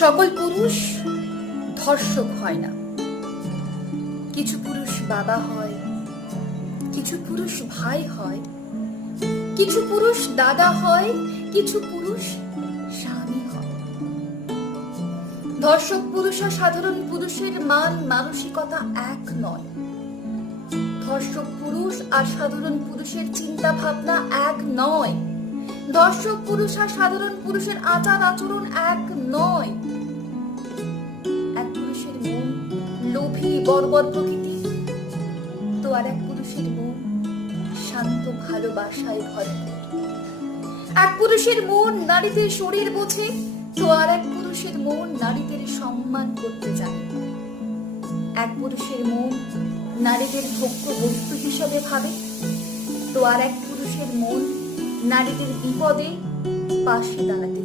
সকল পুরুষ ধর্ষক হয় না। কিছু পুরুষ বাবা হয়, কিছু পুরুষ ভাই হয়, কিছু পুরুষ দাদা হয়, কিছু পুরুষ স্বামী হয়। ধর্ষক পুরুষ আর সাধারণ পুরুষের মান মানসিকতা এক নয়। ধর্ষক পুরুষ আর সাধারণ পুরুষের চিন্তা ভাবনা এক নয়। ধর্ষক পুরুষ আর সাধারণ পুরুষের আচার আচরণ এক নয়। এক পুরুষের মন লোভী বর্বর প্রকৃতি, তো আর এক পুরুষের মন শান্ত ভালোবাসায় ভরপুর। এক পুরুষের মন নারীদের শরীর বোঝে, তো আর এক পুরুষের মন নারীদের সম্মান করতে জানে। এক পুরুষের মন নারীদের ভোগ্য বস্তু হিসেবে ভাবে, তো আর এক পুরুষের মন নারীদের বিপদে পাশে দাঁড়াতে